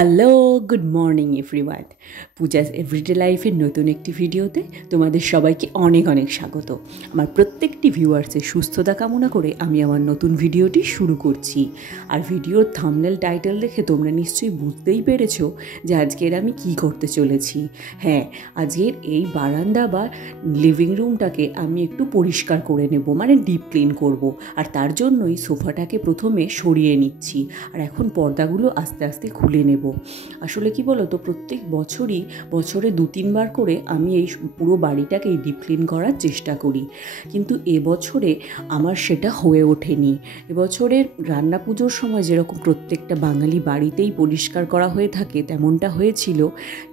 Hello, good morning everyone. Pooja's everyday লাইফের নতুন একটি ভিডিওতে তোমাদের সবাইকে অনেক অনেক স্বাগত। আমার প্রত্যেকটি ভিউয়ার্সের সুস্থতা কামনা করে আমি আমার নতুন ভিডিওটি শুরু করছি। আর ভিডিওর থাম্বনেল টাইটেল দেখে তোমরা নিশ্চয়ই বুঝতেই পেরেছো যে আজকের আমি কি করতে চলেছি। হ্যাঁ, আজকের এই বারান্দা বা লিভিং রুমটাকে আমি একটু পরিষ্কার করে নেব, মানে ডিপ ক্লিন করব। আর তার জন্যই সোফাটাকে প্রথমে সরিয়ে নিচ্ছি, আর এখন পর্দাগুলো আস্তে আস্তে খুলে নেব। আসলে কি বলো তো, প্রত্যেক বছরই বছরে 2-3 বার করে আমি এই পুরো বাড়িটাকে ডিপ ক্লিন করার চেষ্টা করি, কিন্তু এবছরে আমার সেটা হয়ে ওঠেনি। এবছরের রান্না পুজোর সময় যেরকম প্রত্যেকটা বাঙালি বাড়িতেই পরিষ্কার করা হয়ে থাকে তেমনটা হয়েছিল,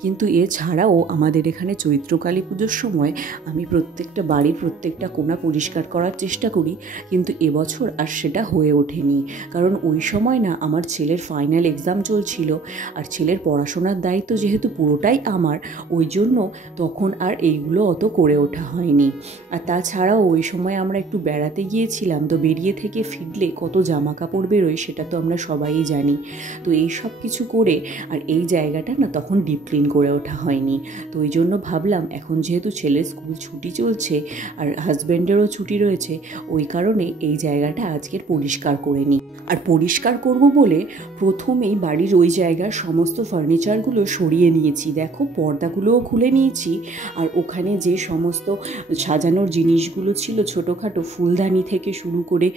কিন্তু এছাড়াও আমাদের এখানে চৈত্রকালী পুজোর সময় আমি প্রত্যেকটা বাড়ির প্রত্যেকটা কোণা পরিষ্কার করার চেষ্টা করি, কিন্তু এবছর আর সেটা হয়ে ওঠেনি। কারণ ওই সময় না আমার ছেলের ফাইনাল এক্সাম চলছিল, আর ছেলের পড়াশোনার দায়িত্ব যেহেতু পুরোটাই আমার, ওই জন্য তখন আর এইগুলো অত করে ওঠা হয়নি। আর তাছাড়াও ওই সময় আমরা একটু বেড়াতে গিয়েছিলাম, তো বেরিয়ে থেকে ফিরলে কত জামা কাপড় বেরোয় সেটা তো আমরা সবাই জানি। তো এই সব কিছু করে আর এই জায়গাটা না তখন ডিপ ক্লিন করে ওঠা হয়নি। তো ওই জন্য ভাবলাম এখন যেহেতু ছেলের স্কুল ছুটি চলছে আর হাজব্যান্ডেরও ছুটি রয়েছে, ওই কারণে এই জায়গাটা আজকের পরিষ্কার করে নিই। আর পরিষ্কার করব বলে প্রথমেই বাড়ির ওই জায়গার সমস্ত ফার্নিচারগুলো সরিয়ে নিয়েছি। দেখো, পর্দাগুলোও খুলে নিয়েছি, আর ওখানে যে সমস্ত সাজানোর জিনিসগুলো ছিল, ছোটোখাটো ফুলদানি থেকে শুরু করে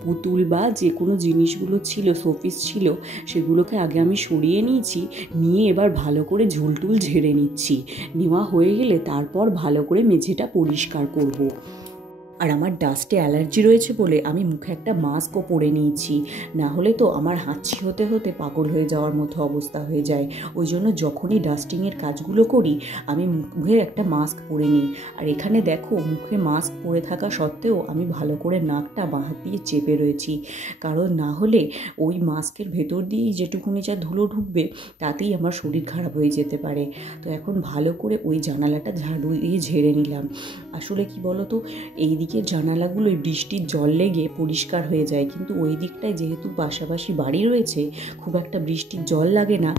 পুতুল বা যে কোনো জিনিসগুলো ছিল, শোপিস ছিল, সেগুলোকে আগে আমি সরিয়ে নিয়েছি। নিয়ে এবার ভালো করে ঝুলটুল ঝেড়ে নিচ্ছি। নেওয়া হয়ে গেলে তারপর ভালো করে মেঝেটা পরিষ্কার করব। আর আমার ডাস্টে অ্যালার্জি রয়েছে বলে আমি মুখে একটা মাস্কও পরে নিয়েছি, না হলে তো আমার হাঁচি হতে হতে পাগল হয়ে যাওয়ার মতো অবস্থা হয়ে যায়। ওই জন্য যখনই ডাস্টিংয়ের কাজগুলো করি আমি মুখে একটা মাস্ক পরে নিই। আর এখানে দেখো, মুখে মাস্ক পরে থাকা সত্ত্বেও আমি ভালো করে নাকটা বাঁ হাত দিয়ে চেপে রয়েছি, কারণ না হলে ওই মাস্কের ভেতর দিয়েই যেটুকুনি যা ধুলো ঢুকবে তাতেই আমার শরীর খারাপ হয়ে যেতে পারে। তো এখন ভালো করে ওই জানালাটা ঝাড়ু দিয়ে ঝেড়ে নিলাম। আসলে কি বলো তো, এই দিকের জানালাগুলোই বৃষ্টির জল লেগে পরিষ্কার হয়ে যায়, কিন্তু ওই দিকটায় যেহেতু পাশাপাশি বাড়ি রয়েছে খুব একটা বৃষ্টির জল লাগে না,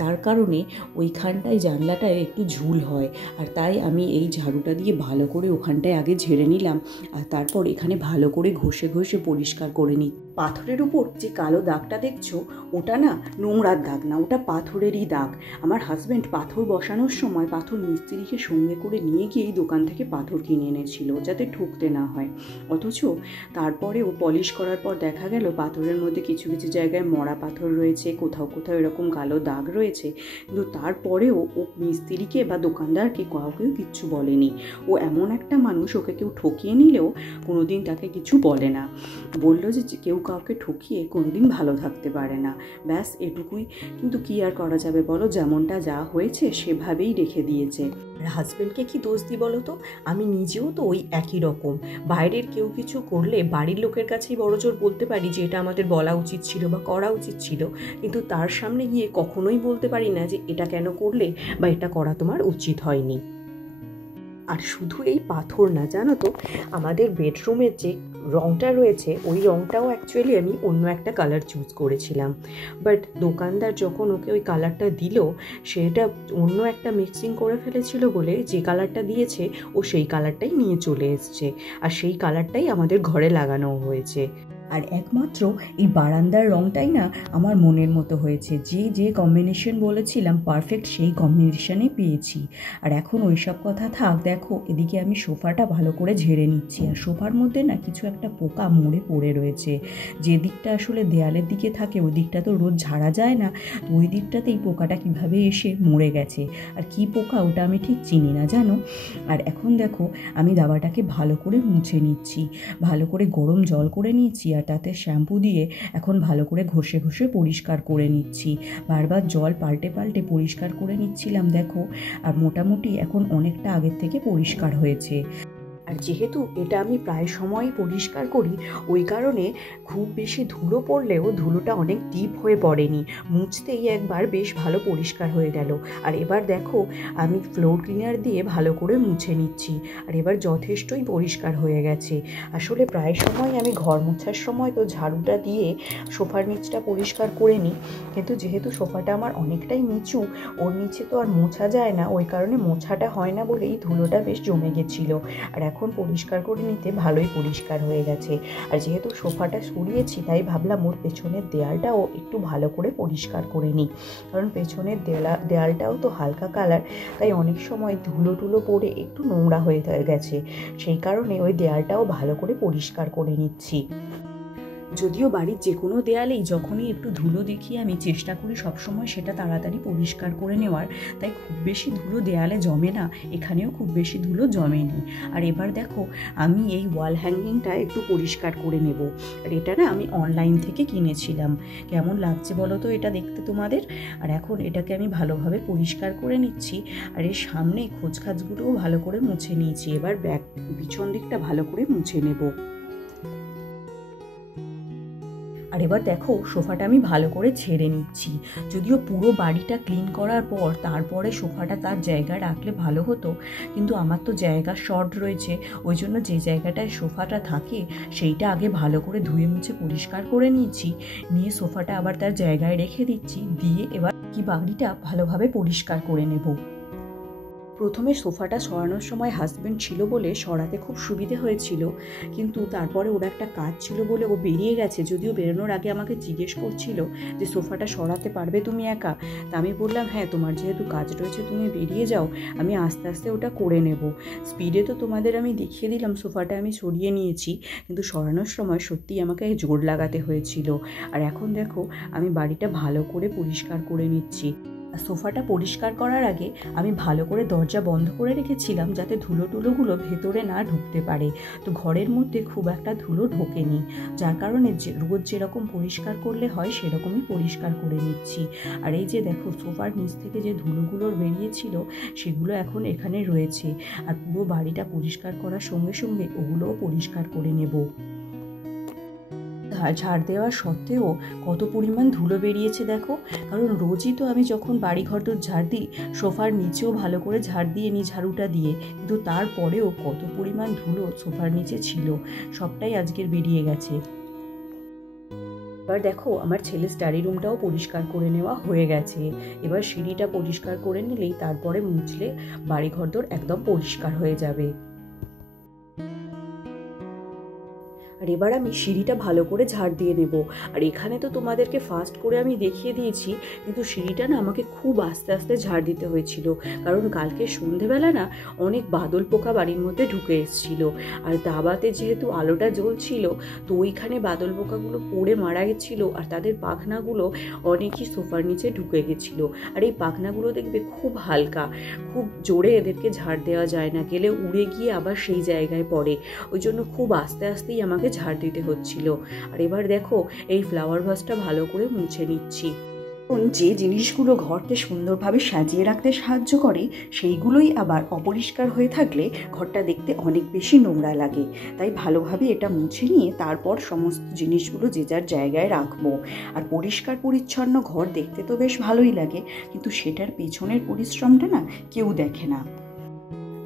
তার কারণে ওইখানটায় জানলাটায় একটু ঝুল হয়। আর তাই আমি এই ঝাড়ুটা দিয়ে ভালো করে ওখানটায় আগে ঝেড়ে নিলাম, আর তারপর এখানে ভালো করে ঘষে ঘষে পরিষ্কার করে নিই। পাথরের উপর যে কালো দাগটা দেখছো, ওটা না নোংরার দাগ না, ওটা পাথরেরই দাগ। আমার হাজব্যান্ড পাথর বসানোর সময় পাথর মিস্ত্রিকে সঙ্গে করে নিয়ে গিয়েই দোকান থেকে পাথর কিনে এনেছিল, যাতে ঠকতে না হয়। অথচ তারপরে ও পলিশ করার পর দেখা গেল পাথরের মধ্যে কিছু কিছু জায়গায় মরা পাথর রয়েছে, কোথাও কোথাও এরকম কালো দাগ রয়েছে, কিন্তু তারপরেও ও মিস্ত্রিকে বা দোকানদারকে কাউকেও কিচ্ছু বলেনি। ও এমন একটা মানুষ, ওকে কেউ ঠকিয়ে নিলেও কোনোদিন তাকে কিছু বলে না। বলল যে কেউ কাউকে ঠকিয়ে কোনোদিন ভালো থাকতে পারে না, ব্যাস এটুকুই। কিন্তু কি আর করা যাবে বলো, যেমনটা যা হয়েছে সেভাবেই রেখে দিয়েছে। হাজব্যান্ডকে কি দোষ দিই বলো তো, আমি নিজেও তো ওই একই রকম। বাইরের কেউ কিছু করলে বাড়ির লোকের কাছেই বড়জোর বলতে পারি যে এটা আমাদের বলা উচিত ছিল বা করা উচিত ছিল, কিন্তু তার সামনে গিয়ে কখনোই বলতে পারি না যে এটা কেন করলে বা এটা করা তোমার উচিত হয়নি। আর শুধু এই পাথর না, জানো তো, আমাদের বেডরুমের যে রঙটা রয়েছে ওই রঙটাও অ্যাকচুয়ালি আমি অন্য একটা কালার চুজ করেছিলাম, বাট দোকানদার যখন ওকে ওই কালারটা দিল সেটা অন্য একটা মিক্সিং করে ফেলেছিল বলে যে কালারটা দিয়েছে ও সেই কালারটাই নিয়ে চলে এসছে, আর সেই কালারটাই আমাদের ঘরে লাগানো হয়েছে। আর একমাত্র এই বারান্দার রঙটাই না আমার মনের মতো হয়েছে, যে যে কম্বিনেশন বলেছিলাম পারফেক্ট সেই কম্বিনেশনে পেয়েছি। আর এখন ওই সব কথা থাক, দেখো এদিকে আমি সোফাটা ভালো করে ঝেড়ে নিচ্ছি। আর সোফার মধ্যে না কিছু একটা পোকা মরে পড়ে রয়েছে, যে দিকটা আসলে দেয়ালের দিকে থাকে ওই দিকটা তো রোজ ঝাড়া যায় না, তো ওই দিকটাতেই পোকাটা কিভাবে এসে মরে গেছে। আর কি পোকা ওটা আমি ঠিক চিনি না, জানো। আর এখন দেখো আমি দাবাটাকে ভালো করে মুছে নিচ্ছি, ভালো করে গরম জল করে নিচ্ছি, আর তাতে শ্যাম্পু দিয়ে এখন ভালো করে ঘষে ঘষে পরিষ্কার করে নিচ্ছি। বারবার জল পাল্টে পাল্টে পরিষ্কার করে নিচ্ছিলাম, দেখো। আর মোটামুটি এখন অনেকটা আগের থেকে পরিষ্কার হয়েছে। আর যেহেতু এটা আমি প্রায় সময়ই পরিষ্কার করি, ওই কারণে খুব বেশি ধুলো পড়লেও ধুলোটা অনেক ডিপ হয়ে পড়েনি, মুছতেই একবার বেশ ভালো পরিষ্কার হয়ে গেল। আর এবার দেখো আমি ফ্লোর ক্লিনার দিয়ে ভালো করে মুছে নিচ্ছি, আর এবার যথেষ্টই পরিষ্কার হয়ে গেছে। আসলে প্রায় সময় আমি ঘর মোছার সময় তো ঝাড়ুটা দিয়ে সোফার নিচটা পরিষ্কার করে নিই, কিন্তু যেহেতু সোফাটা আমার অনেকটাই নিচু, ওর নিচে তো আর মোছা যায় না, ওই কারণে মোছাটা হয় না বলেই ধুলোটা বেশ জমে গেছিলো। আর এখন পরিষ্কার করে নিতে ভালোই পরিষ্কার হয়ে গেছে। আর যেহেতু সোফাটা সরিয়েছি, তাই ভাবলাম ওর পেছনের দেয়ালটাও একটু ভালো করে পরিষ্কার করে নিই, কারণ পেছনের দেয়ালটাও তো হালকা কালার, তাই অনেক সময় ধুলো টুলো পড়ে একটু নোংরা হয়ে গেছে, সেই কারণে ওই দেয়ালটাও ভালো করে পরিষ্কার করে নিচ্ছি। যদিও বাড়ির যে কোনো দেয়ালেই যখনই একটু ধুলো দেখি আমি চেষ্টা করি সবসময় সেটা তাড়াতাড়ি পরিষ্কার করে নেওয়ার, তাই খুব বেশি ধুলো দেয়ালে জমে না, এখানেও খুব বেশি ধুলো জমেনি। আর এবার দেখো আমি এই ওয়াল হ্যাঙ্গিংটা একটু পরিষ্কার করে নেব। আর এটা না আমি অনলাইন থেকে কিনেছিলাম, কেমন লাগছে বলো তো এটা দেখতে তোমাদের। আর এখন এটাকে আমি ভালোভাবে পরিষ্কার করে নিচ্ছি, আর এর সামনে খোঁজখাজগুলোও ভালো করে মুছে নিয়েছি। এবার পিছন দিকটা ভালো করে মুছে নেব। আর এবার দেখো সোফাটা আমি ভালো করে ঝেড়ে নিচ্ছি। যদিও পুরো বাড়িটা ক্লিন করার পর তারপরে সোফাটা তার জায়গায় রাখলে ভালো হতো, কিন্তু আমার তো জায়গা শর্ট রয়েছে, ওই জন্য যে জায়গাটায় সোফাটা থাকে সেইটা আগে ভালো করে ধুয়ে মুছে পরিষ্কার করে নিয়েছি, নিয়ে সোফাটা আবার তার জায়গায় রেখে দিচ্ছি, দিয়ে এবার কি বাড়িটা ভালোভাবে পরিষ্কার করে নেব। প্রথমে সোফাটা সরানোর সময় হাজব্যান্ড ছিল বলে সরাতে খুব সুবিধে হয়েছিল, কিন্তু তারপরে ওর একটা কাজ ছিল বলে ও বেরিয়ে গেছে। যদিও বেরোনোর আগে আমাকে জিজ্ঞেস করছিল যে সোফাটা সরাতে পারবে তুমি একা, তা আমি বললাম হ্যাঁ তোমার যেহেতু কাজ রয়েছে তুমি বেরিয়ে যাও, আমি আস্তে আস্তে ওটা করে নেব। স্পিডে তো তোমাদের আমি দেখিয়ে দিলাম সোফাটা আমি সরিয়ে নিয়েছি, কিন্তু সরানোর সময় সত্যিই আমাকে জোর লাগাতে হয়েছিল। আর এখন দেখো আমি বাড়িটা ভালো করে পরিষ্কার করে নিচ্ছি। সোফাটা পরিষ্কার করার আগে আমি ভালো করে দরজা বন্ধ করে রেখেছিলাম, যাতে ধুলো টুলোগুলো ভেতরে না ঢুকতে পারে। তো ঘরের মধ্যে খুব একটা ধুলো ঢোকেনি, যার কারণে রোজ যেরকম পরিষ্কার করলে হয় সেরকমই পরিষ্কার করে নিচ্ছি। আর এই যে দেখো সোফার নিচ থেকে যে ধুলোগুলো বেরিয়েছিল সেগুলো এখন এখানে রয়েছে, আর পুরো বাড়িটা পরিষ্কার করার সঙ্গে সঙ্গে ওগুলোও পরিষ্কার করে নেব। ঝাড় দেওয়া সত্ত্বেও কত পরিমাণ ধুলো বেরিয়েছে দেখো, কারণ রোজই তো আমি যখন বাড়িঘর ঝাড় দিই সোফার নিচেও ভালো করে ঝাড় দিয়ে নিই ঝাড়ুটা দিয়ে, কিন্তু তারপরেও কত পরিমাণ ধুলো সোফার নিচে ছিল, সবটাই আজকের বেরিয়ে গেছে। এবার দেখো আমার ছেলের স্টাডি রুমটাও পরিষ্কার করে নেওয়া হয়ে গেছে। এবার সিঁড়িটা পরিষ্কার করে নিলেই তারপরে মুছলে বাড়িঘর একদম পরিষ্কার হয়ে যাবে। আর এবার আমি সিঁড়িটা ভালো করে ঝাড় দিয়ে নেব। আর এখানে তো তোমাদেরকে ফাস্ট করে আমি দেখিয়ে দিয়েছি, কিন্তু সিঁড়িটা না আমাকে খুব আস্তে আস্তে ঝাড় দিতে হয়েছিল, কারণ কালকে সন্ধেবেলা না অনেক বাদল পোকা বাড়ির মধ্যে ঢুকে এসেছিল। আর দাবাতে যেহেতু আলোটা জ্বলছিল, তো ওইখানে বাদল পোকাগুলো পড়ে মারা গেছিলো, আর তাদের পাখনাগুলো অনেকই সোফার নিচে ঢুকে গেছিলো। আর এই পাখনাগুলো দেখবে খুব হালকা, খুব জোরে এদেরকে ঝাড় দেওয়া যায় না, গেলে উড়ে গিয়ে আবার সেই জায়গায় পড়ে, ওই জন্য খুব আস্তে আস্তেই আমাকে ঝাড় দিতে হচ্ছিল। আর এবার দেখো এই ফ্লাওয়ার ভাসটা ভালো করে মুছে নিচ্ছি। যে জিনিসগুলো ঘরকে সুন্দরভাবে সাজিয়ে রাখতে সাহায্য করে সেইগুলোই আবার অপরিষ্কার হয়ে থাকলে ঘরটা দেখতে অনেক বেশি নোংরা লাগে, তাই ভালোভাবে এটা মুছে নিয়ে তারপর সমস্ত জিনিসগুলো যে যার জায়গায় রাখবো। আর পরিষ্কার পরিচ্ছন্ন ঘর দেখতে তো বেশ ভালোই লাগে, কিন্তু সেটার পেছনের পরিশ্রমটা না কেউ দেখে না।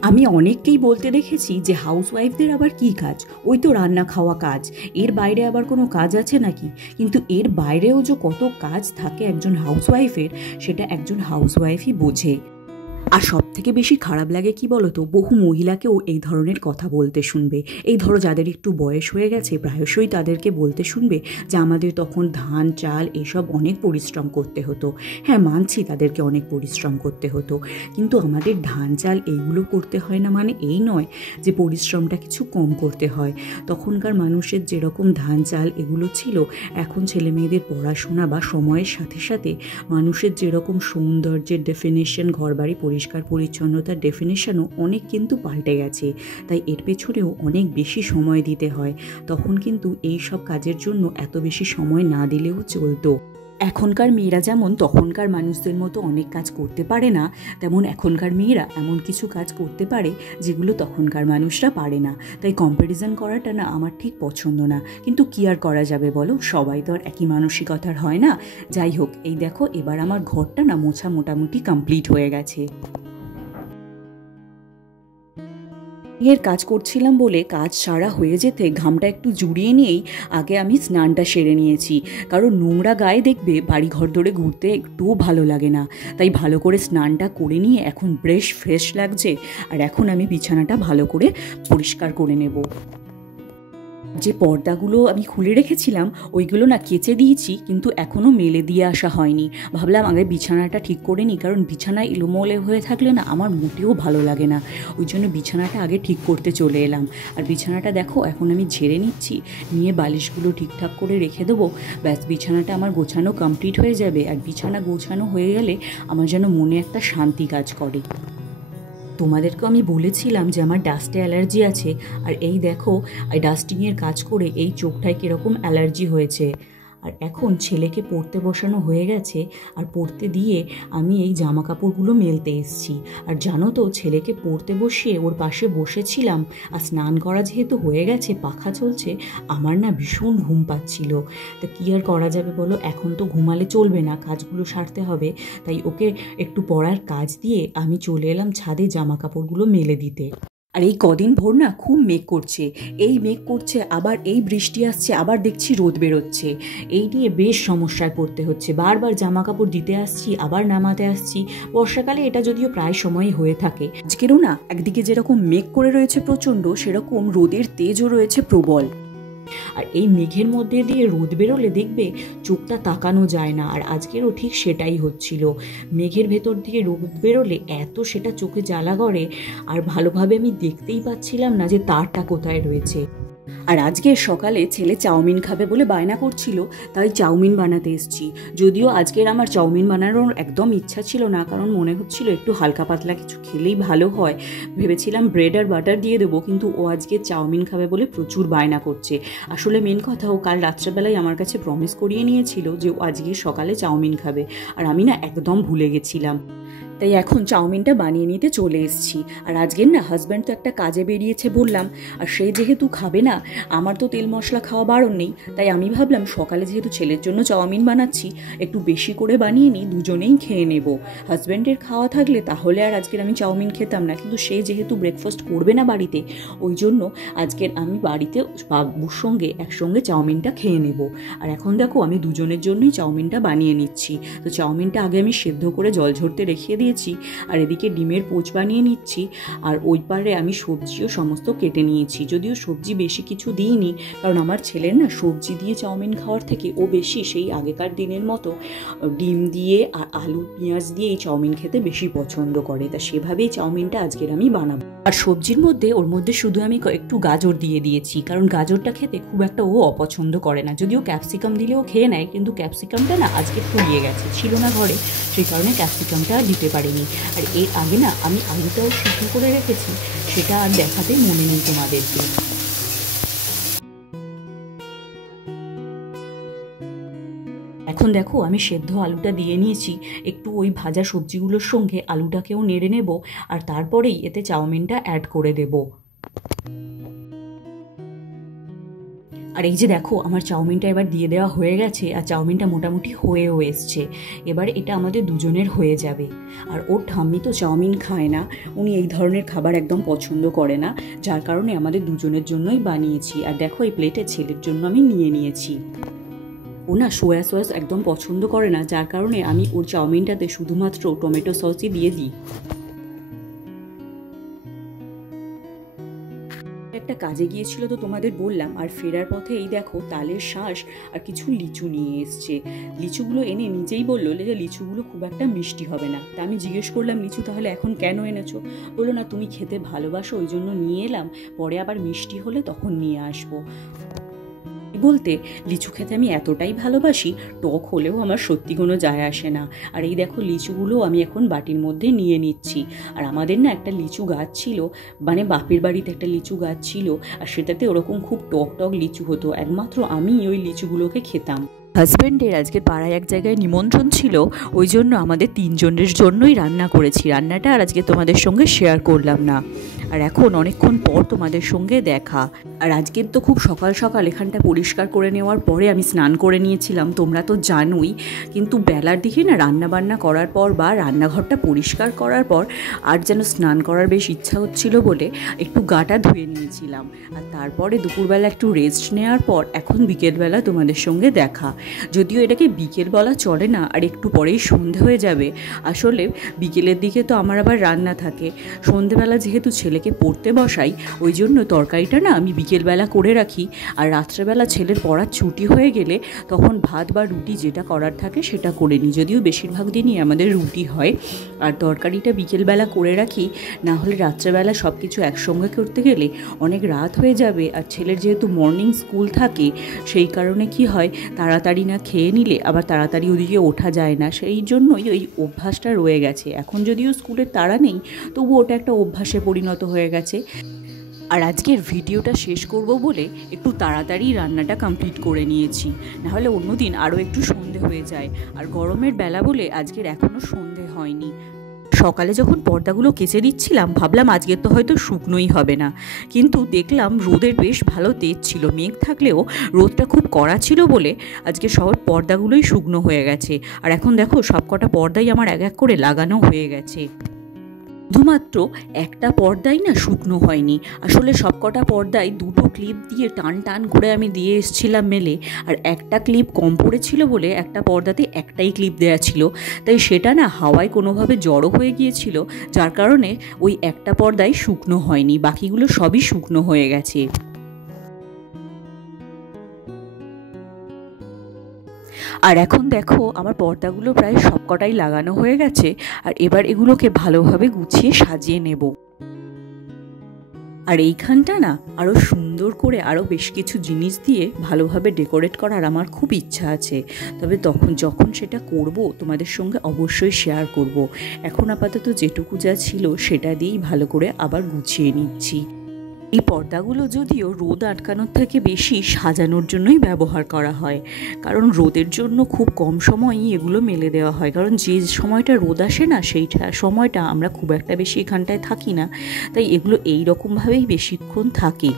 আমি অনেককেই বলতে দেখেছি যে হাউসওয়াইফদের আবার কী কাজ, ওই তো রান্না খাওয়া কাজ, এর বাইরে আবার কোনো কাজ আছে নাকি? কিন্তু এর বাইরেও যে কত কাজ থাকে একজন হাউসওয়াইফের, সেটা একজন হাউসওয়াইফই বোঝে। আর সব থেকে বেশি খারাপ লাগে কি বলতো, বহু মহিলাকেও এই ধরনের কথা বলতে শুনবে। এই ধরো যাদের একটু বয়স হয়ে গেছে প্রায়শই তাদেরকে বলতে শুনবে যে আমাদের তখন ধান চাল এসব অনেক পরিশ্রম করতে হতো। হ্যাঁ মানছি তাদেরকে অনেক পরিশ্রম করতে হতো, কিন্তু আমাদের ধান চাল এইগুলো করতে হয় না মানে এই নয় যে পরিশ্রমটা কিছু কম করতে হয়। তখনকার মানুষের যেরকম ধান চাল এগুলো ছিল, এখন ছেলে মেয়েদের পড়াশোনা বা সময়ের সাথে সাথে মানুষের যেরকম সৌন্দর্যের ডেফিনেশন, ঘরবাড়ি পরিষ্কার পরিচ্ছন্নতার ডেফিনেশনও অনেক কিন্তু পাল্টে গেছে, তাই এর পেছনেও অনেক বেশি সময় দিতে হয়। তখন কিন্তু এই সব কাজের জন্য এত বেশি সময় না দিলেও চলতো। এখনকার মেয়েরা যেমন তখনকার মানুষদের মতো অনেক কাজ করতে পারে না, তেমন এখনকার মেয়েরা এমন কিছু কাজ করতে পারে যেগুলো তখনকার মানুষরা পারে না। তাই কম্প্যারিজন করাটা না আমার ঠিক পছন্দ না, কিন্তু কি আর করা যাবে বলো, সবাই তো আর একই মানসিকতার হয় না। যাই হোক, এই দেখো এবার আমার ঘরটা না মোছা মোটামুটি কমপ্লিট হয়ে গেছে। এর কাজ করছিলাম বলে কাজ সারা হয়ে যেতে ঘামটা একটু জুড়িয়ে নিয়েই আগে আমি স্নানটা সেরে নিয়েছি, কারণ নোংরা গায়ে দেখবে বাড়ি ঘর ধরে ঘুরতে একটুও ভালো লাগে না। তাই ভালো করে স্নানটা করে নিয়ে এখন বেশ ফ্রেশ লাগছে। আর এখন আমি বিছানাটা ভালো করে পরিষ্কার করে নেব। যে পর্দাগুলো আমি খুলে রেখেছিলাম ওইগুলো না কেচে দিয়েছি, কিন্তু এখনও মেলে দিয়ে আসা হয়নি। ভাবলাম আগে বিছানাটা ঠিক করে নিই, কারণ বিছানা এলোমেলো হয়ে থাকলে না আমার মোটেও ভালো লাগে না। ওই জন্য বিছানাটা আগে ঠিক করতে চলে এলাম। আর বিছানাটা দেখো এখন আমি ঝেড়ে নিচ্ছি, নিয়ে বালিশগুলো ঠিকঠাক করে রেখে দেবো। ব্যাস, বিছানাটা আমার গোছানো কমপ্লিট হয়ে যাবে। আর বিছানা গোছানো হয়ে গেলে আমার যেন মনে একটা শান্তি কাজ করে। তোমাদেরকে আমি বলেছিলাম যে আমার ডাস্টে অ্যালার্জি আছে, আর এই দেখো এই ডাস্টিংয়ের কাজ করে এই চোখটায় কীরকম অ্যালার্জি হয়েছে। আর এখন ছেলেকে পড়তে বসানো হয়ে গেছে, আর পড়তে দিয়ে আমি এই জামা কাপড়গুলো মেলতে এসেছি। আর জানো তো, ছেলেকে পড়তে বসিয়ে ওর পাশে বসেছিলাম, আর স্নান করা যেহেতু হয়ে গেছে, পাখা চলছে, আমার না ভীষণ ঘুম পাচ্ছিল। তা কী আর করা যাবে বলো, এখন তো ঘুমালে চলবে না, কাজগুলো সারতে হবে। তাই ওকে একটু পড়ার কাজ দিয়ে আমি চলে এলাম ছাদে জামা কাপড়গুলো মেলে দিতে। আর এই কদিন ভোর না খুব মেঘ করছে, এই মেঘ করছে, আবার এই বৃষ্টি আসছে, আবার দেখছি রোদ বেরোচ্ছে। এই নিয়ে বেশ সমস্যায় পড়তে হচ্ছে, বারবার জামা কাপড় দিতে আসছি, আবার নামাতে আসছি। বর্ষাকালে এটা যদিও প্রায় সময়ই হয়ে থাকে। আজকেরও না একদিকে যেরকম মেঘ করে রয়েছে প্রচণ্ড, সেরকম রোদের তেজও রয়েছে প্রবল। আর এই মেঘের মধ্যে দিয়ে রোদ বেরোলে দেখবে চোখটা তাকানো যায় না, আর আজকেরও ঠিক সেটাই হচ্ছিল। মেঘের ভেতর থেকে রোদ বেরোলে এত সেটা চোখে জ্বালা করে, আর ভালোভাবে আমি দেখতেই পাচ্ছিলাম না যে তারটা কোথায় রয়েছে। আর আজকে সকালে ছেলে চাউমিন খাবে বলে বায়না করছিল, তাই চাউমিন বানাতে এসেছি। যদিও আজকের আমার চাউমিন বানানোর একদম ইচ্ছা ছিল না, কারণ মনে হচ্ছিল একটু হালকা পাতলা কিছু খেলেই ভালো হয়। ভেবেছিলাম ব্রেড আর বাটার দিয়ে দেবো, কিন্তু ও আজকে চাউমিন খাবে বলে প্রচুর বায়না করছে। আসলে মেন কথা, ও কাল রাত্রেবেলায় আমার কাছে প্রমিস করিয়ে নিয়েছিল যে ও আজকে সকালে চাউমিন খাবে, আর আমি না একদম ভুলে গেছিলাম। তাই এখন চাউমিনটা বানিয়ে নিতে চলে এসেছি। আর আজকের না হাজব্যান্ড তো একটা কাজে বেরিয়েছে বললাম, আর সে যেহেতু খাবে না, আমার তো তেল মশলা খাওয়া বারণ নেই, তাই আমি ভাবলাম সকালে যেহেতু ছেলের জন্য চাউমিন বানাচ্ছি, একটু বেশি করে বানিয়ে নিই, দুজনেই খেয়ে নেব। হাজব্যান্ডের খাওয়া থাকলে তাহলে আর আজকের আমি চাউমিন খেতাম না, কিন্তু সে যেহেতু ব্রেকফাস্ট করবে না বাড়িতে, ওই জন্য আজকের আমি বাড়িতে বাবুর সঙ্গে একসঙ্গে চাউমিনটা খেয়ে নেব। আর এখন দেখো আমি দুজনের জন্যই চাউমিনটা বানিয়ে নিচ্ছি। তো চাউমিনটা আগে আমি সেদ্ধ করে জল ঝরতে রেখে দিয়েছি, আর এদিকে ডিমের পোচ বানিয়ে নিচ্ছি। আর ওই পারে আমি সবজিও সমস্ত কেটে নিয়েছি, যদিও সবজি বেশি কিছু দিইনি, কারণ আমার ছেলের না সবজি দিয়ে চাউমিন খাওয়ার থেকে ও বেশি সেই আগেকার দিনের মতো ডিম দিয়ে আর আলু পেঁয়াজ দিয়ে এই চাউমিন খেতে বেশি পছন্দ করে। তা সেভাবেই চাউমিনটা আজকের আমি বানাবো। আর সবজির মধ্যে ওর মধ্যে শুধু আমি একটু গাজর দিয়ে দিয়েছি, কারণ গাজরটা খেতে খুব একটা ও অপছন্দ করে না। যদিও ক্যাপসিকাম দিলেও খেয়ে নেয়, কিন্তু ক্যাপসিকামটা না আজকে ফুরিয়ে গেছে, ছিল না ঘরে, সেই কারণে ক্যাপসিকামটা দিতে পারিনি। আর এর আগে না আমি আলুটাও সিদ্ধ করে রেখেছি, সেটা আর দেখাতে মনে নেই তোমাদেরকে। এখন দেখো আমি সেদ্ধ আলুটা দিয়ে নিয়েছি, একটু ওই ভাজা সবজিগুলোর সঙ্গে আলুটাকেও নেড়ে নেব, আর তারপরেই এতে চাউমিনটা অ্যাড করে দেব। আর এই যে দেখো আমার চাউমিনটা এবার দিয়ে দেওয়া হয়ে গেছে, আর চাউমিনটা মোটামুটি হয়েও এসছে। এবার এটা আমাদের দুজনের হয়ে যাবে। আর ওর ঠাম্মি তো চাউমিন খায় না, উনি এই ধরনের খাবার একদম পছন্দ করে না, যার কারণে আমাদের দুজনের জন্যই বানিয়েছি। আর দেখো এই প্লেটে ছেলের জন্য আমি নিয়ে নিয়েছি। ও না সোয়া সস একদম পছন্দ করে না, যার কারণে আমি ওর চাউমিনটাতে শুধুমাত্র টমেটো সসই দিয়ে দিই। একটা কাজে গিয়েছিল তো তোমাদের বললাম, আর ফেরার পথে এই দেখো তালের শাঁস আর কিছু লিচু নিয়ে এসছে। লিচুগুলো এনে নিজেই বললো যে লিচুগুলো খুব একটা মিষ্টি হবে না। তা আমি জিজ্ঞেস করলাম, লিচু তাহলে এখন কেন এনেছো? বললো না তুমি খেতে ভালোবাসো ওই জন্য নিয়ে এলাম, পরে আবার মিষ্টি হলে তখন নিয়ে আসবো। বলতে লিচু খেতে আমি এতটাই ভালোবাসি, টক হলেও আমার সত্যি কোনো যায় আসে না। আর এই দেখো লিচুগুলো আমি এখন বাটির মধ্যে নিয়ে নিচ্ছি। আর আমাদের না একটা লিচু গাছ ছিল, মানে বাপের বাড়িতে একটা লিচু গাছ ছিল, আর সেটাতে ওরকম খুব টক টক লিচু হতো, একমাত্র আমি ওই লিচুগুলোকে খেতাম। হাজব্যান্ডের আজকে পাড়ায় এক জায়গায় নিমন্ত্রণ ছিল, ওই জন্য আমাদের 3 জনের জন্যই রান্না করেছি। রান্নাটা আর আজকে তোমাদের সঙ্গে শেয়ার করলাম না। আর এখন অনেকক্ষণ পর তোমাদের সঙ্গে দেখা। আর আজকের তো খুব সকাল সকাল এখানটা পরিষ্কার করে নেওয়ার পরে আমি স্নান করে নিয়েছিলাম, তোমরা তো জানোই। কিন্তু বেলার দিকে না রান্না বান্না করার পর বা রান্নাঘরটা পরিষ্কার করার পর আর যেন স্নান করার বেশ ইচ্ছা হচ্ছিল বলে একটু গাটা ধুয়ে নিয়েছিলাম। আর তারপরে দুপুরবেলা একটু রেস্ট নেওয়ার পর এখন বিকেলবেলা তোমাদের সঙ্গে দেখা। যদিও এটাকে বিকেল বলা চলে না, আর একটু পরেই সন্ধে হয়ে যাবে। আসলে বিকেলের দিকে তো আমার আবার রান্না থাকে। সন্ধেবেলা যেহেতু ছেলেকে পড়তে বসাই, ওই জন্য তরকারিটা না আমি বিকেলবেলা করে রাখি। আর রাত্রেবেলা ছেলের পড়ার ছুটি হয়ে গেলে তখন ভাত বা রুটি যেটা করার থাকে সেটা করে নিই। যদিও বেশিরভাগ দিনই আমাদের রুটি হয়। আর তরকারিটা বিকেলবেলা করে রাখি, না হলে রাত্রেবেলা সব কিছু একসঙ্গে করতে গেলে অনেক রাত হয়ে যাবে। আর ছেলের যেহেতু মর্নিং স্কুল থাকে, সেই কারণে কি হয়, তাড়াতাড়ি না খেয়ে নিলে আবার তাড়াতাড়ি ওদিকে ওঠা যায় না। সেই জন্যই ওই অভ্যাসটা রয়ে গেছে। এখন যদিও স্কুলের তাড়া নেই, তবু ওটা একটা অভ্যাসে পরিণত হয়ে গেছে। আর আজকের ভিডিওটা শেষ করব বলে একটু তাড়াতাড়ি রান্নাটা কমপ্লিট করে নিয়েছি, নাহলে অন্যদিন আরও একটু সন্ধে হয়ে যায়। আর গরমের বেলা বলে আজকের এখনও সন্ধে হয়নি। সকালে যখন পর্দাগুলো কেচে দিচ্ছিলাম ভাবলাম আজকের তো হয়তো শুকনোই হবে না, কিন্তু দেখলাম রোদের বেশ ভালো তেজ ছিল। মেঘ থাকলেও রোদটা খুব কড়া ছিল বলে আজকে সব পর্দাগুলোই শুকনো হয়ে গেছে। আর এখন দেখো সবকটা পর্দাই আমার এক এক করে লাগানো হয়ে গেছে। শুধুমাত্র একটা পর্দাই না শুকনো হয়নি, আসলে সবকটা পর্দায় দুটো ক্লিপ দিয়ে টান টান করে আমি দিয়ে এসেছিলাম মেলে। আর একটা ক্লিপ কম পড়েছিল বলে একটা পর্দাতে একটাই ক্লিপ দেওয়া ছিল, তাই সেটা না হাওয়ায় কোনোভাবে জড়ো হয়ে গিয়েছিল, যার কারণে ওই একটা পর্দায় শুকনো হয়নি, বাকিগুলো সবই শুকনো হয়ে গেছে। আর এখন দেখো আমার পর্দাগুলো প্রায় সবকটাই লাগানো হয়ে গেছে। আর এবার এগুলোকে ভালোভাবে গুছিয়ে সাজিয়ে নেব। আর এইখানটা না আরও সুন্দর করে আরও বেশ কিছু জিনিস দিয়ে ভালোভাবে ডেকোরেট করার আমার খুব ইচ্ছা আছে। তবে যখন সেটা করব তোমাদের সঙ্গে অবশ্যই শেয়ার করব। এখন আপাতত যেটুকু যা ছিল সেটা দিয়েই ভালো করে আবার গুছিয়ে নিচ্ছি। এই পর্দাগুলো যদিও রোদ আটকানোর থেকে বেশি সাজানোর জন্যই ব্যবহার করা হয়, কারণ রোদের জন্য খুব কম সময়ই এগুলো মেলে দেওয়া হয়। কারণ যে সময়টা রোদ আসে না, সেইটা সময়টা আমরা খুব একটা বেশি এখানটায় থাকি না, তাই এগুলো এই রকমভাবেই বেশিক্ষণ থাকে।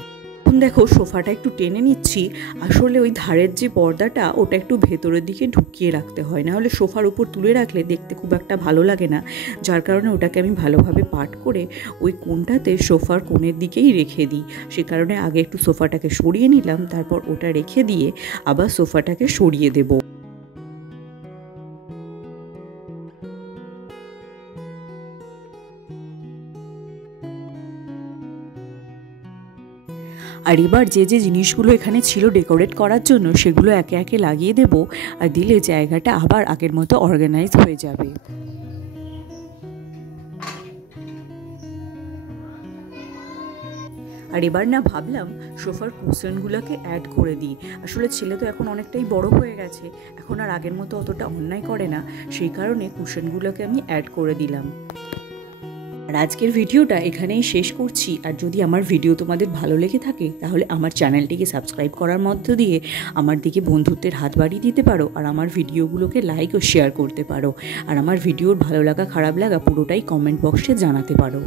এখন দেখো সোফাটা একটু টেনে নিচ্ছি। আসলে ওই ধারের যে পর্দাটা ওটা একটু ভেতরের দিকে ঢুকিয়ে রাখতে হয়, না হলে সোফার উপর তুলে রাখলে দেখতে খুব একটা ভালো লাগে না। যার কারণে ওটাকে আমি ভালোভাবে পাট করে ওই কোণটাতে সোফার কোণের দিকেই রেখে দিই। সে কারণে আগে একটু সোফাটাকে সরিয়ে নিলাম, তারপর ওটা রেখে দিয়ে আবার সোফাটাকে সরিয়ে দেবো। আর এবার যে যে জিনিসগুলো এখানে ছিল ডেকোরেট করার জন্য সেগুলো একে একে লাগিয়ে দেব। আর দিলে জায়গাটা আবার আগের মতো অর্গানাইজ হয়ে যাবে। আর এবার না ভাবলাম সোফার কুশনগুলোকে অ্যাড করে দিই। আসলে ছেলে তো এখন অনেকটাই বড় হয়ে গেছে, এখন আর আগের মতো অতটা অন্যায় করে না, সেই কারণে কুশনগুলোকে আমি অ্যাড করে দিলাম। আর আজকের ভিডিওটা এখানেই শেষ করছি। আর যদি আমার ভিডিও তোমাদের ভালো লেগে থাকে তাহলে আমার চ্যানেলটিকে সাবস্ক্রাইব করার মধ্য দিয়ে আমার দিকে বন্ধুত্বের হাত বাড়িয়ে দিতে পারো। আর আমার ভিডিওগুলোকে লাইক ও শেয়ার করতে পারো। আর আমার ভিডিওর ভালো লাগা খারাপ লাগা পুরোটাই কমেন্ট বক্সে জানাতে পারো।